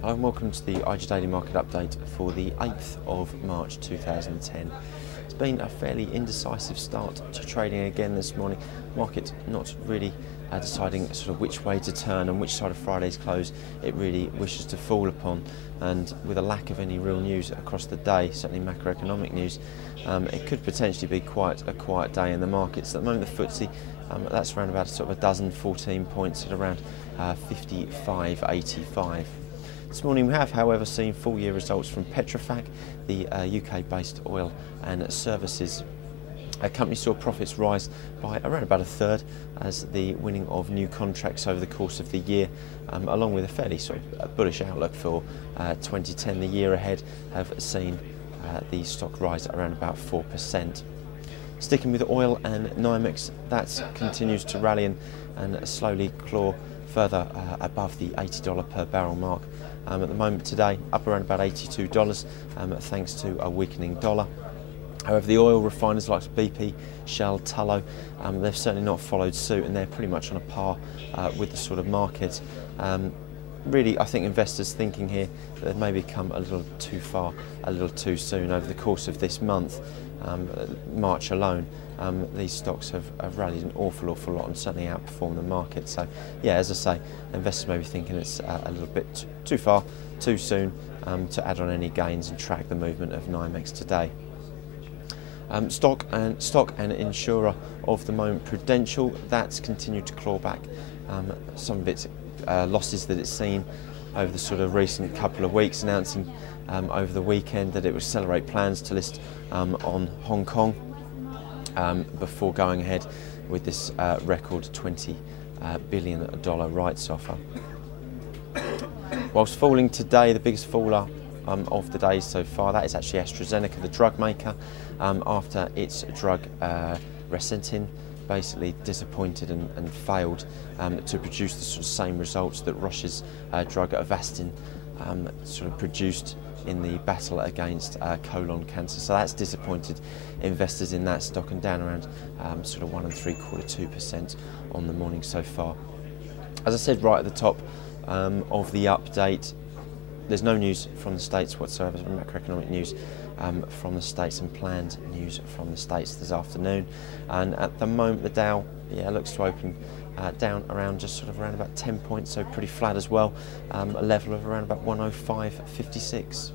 Hello and welcome to the IG Daily Market Update for the 8th of March 2010. It's been a fairly indecisive start to trading again this morning. Market not really deciding sort of which way to turn and which side of Friday's close it really wishes to fall upon, and with a lack of any real news across the day, certainly macroeconomic news, it could potentially be quite a quiet day in the markets. At the moment the FTSE, that's around about sort of a dozen 14 points at around 55.85. This morning we have, however, seen full year results from Petrofac, the UK-based oil and services company. Saw profits rise by around about a third as the winning of new contracts over the course of the year, along with a fairly sort of bullish outlook for 2010, the year ahead, have seen the stock rise at around about 4%. Sticking with oil and NYMEX, that continues to rally and slowly claw further above the $80 per barrel mark. At the moment today, up around about $82, thanks to a weakening dollar. However, the oil refiners like BP, Shell, Tullow, they've certainly not followed suit, and they're pretty much on a par with the sort of market. Really, I think investors thinking here that they've maybe come a little too far, a little too soon over the course of this month. March alone, these stocks have rallied an awful lot and certainly outperformed the market. So yeah, as I say, investors may be thinking it's a little bit too far, too soon to add on any gains and track the movement of NYMEX today. Stock and insurer of the moment, Prudential, that's continued to claw back some of its losses that it's seen over the sort of recent couple of weeks, announcing over the weekend that it would accelerate plans to list on Hong Kong before going ahead with this record $20 billion rights offer. Whilst falling today, the biggest faller of the day so far, that is actually AstraZeneca, the drug maker, after its drug Recentin basically disappointed and failed to produce the sort of same results that Roche's drug Avastin sort of produced in the battle against colon cancer. So that's disappointed investors in that stock, and down around sort of 1 3/4–2% on the morning so far. As I said right at the top of the update, there's no news from the States whatsoever, macroeconomic news from the States and planned news from the States this afternoon. And at the moment the Dow, looks to open down around just sort of around about 10 points, so pretty flat as well, a level of around about 105.56.